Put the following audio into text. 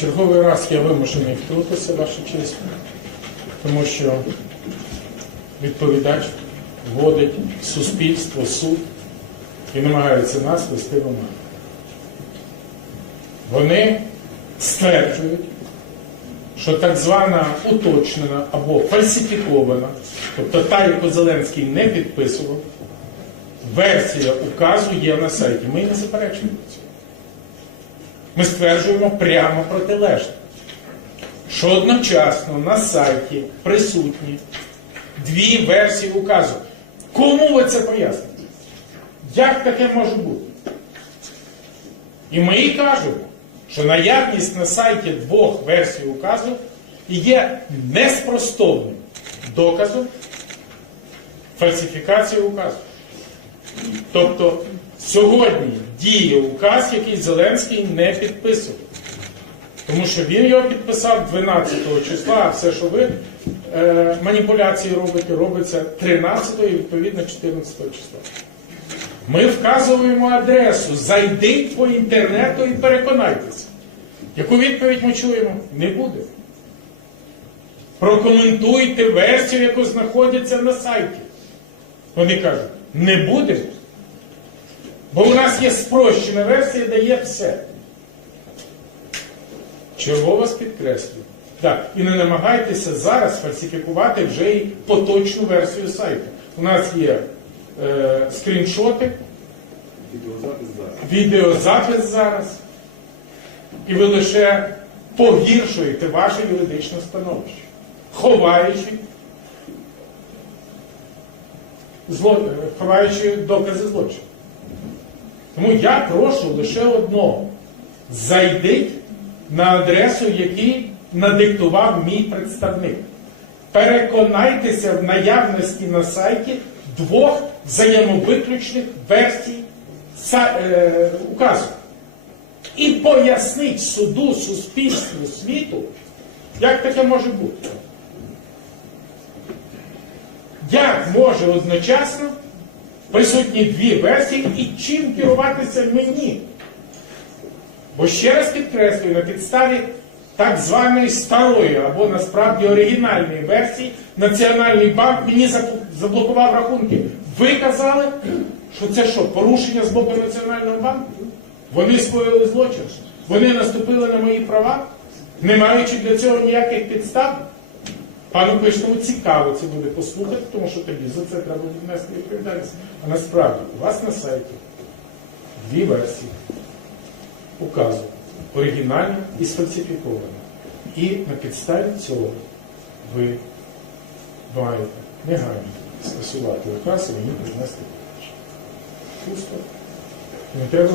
Черговий раз я вимушений втрутитися, ваша честь, тому що відповідач вводить суспільство, суд і намагається нас вести в оману. Вони стверджують, що так звана уточнена або фальсифікована, тобто та, яку Зеленський не підписував, версія указу є на сайті. Ми не заперечуємо цього. Ми стверджуємо прямо протилежне, що одночасно на сайті присутні дві версії указу. Кому ви це поясните? Як таке може бути? І ми і кажемо, що наявність на сайті двох версій указу є неспростовним доказом фальсифікації указу. Тобто сьогодні діє указ, який Зеленський не підписував. Тому що він його підписав 12 числа, а все, що ви е, маніпуляції робите, робиться 13 і відповідно 14 числа. Ми вказуємо адресу. Зайдіть по інтернету і переконайтеся. Яку відповідь ми чуємо? Не буде. Прокоментуйте версію, яку знаходиться на сайті. Вони кажуть, не буде. Бо у нас є спрощена версія, де є все. Чого вас підкреслюю? Так, і не намагайтеся зараз фальсифікувати вже і поточну версію сайту. У нас є е, скріншоти, Відеозапис зараз. відеозапис зараз, і ви лише погіршуєте ваше юридичне становище, ховаючи, зло, е, ховаючи докази злочину. Тому я прошу лише одного. Зайдіть на адресу, який надиктував мій представник. Переконайтеся в наявності на сайті двох взаємовиключних версій е, указу. І поясніть суду, суспільству, світу, як таке може бути. Як може одночасно присутні дві версії і чим керуватися мені? Бо ще раз підкреслюю, на підставі так званої старої або насправді оригінальної версії Національний банк мені заблокував рахунки. Ви казали, що це що, порушення з боку Національного банку? Вони скоїли злочин. Вони наступили на мої права, не маючи для цього ніяких підстав. Пану Пишному цікаво це буде послухати, тому що тоді за це треба віднести відповідальність. А насправді у вас на сайті дві версії указу оригінальна і сфальсифікована. І на підставі цього ви маєте негайно скасувати указ і мені принести. Пусто. Не треба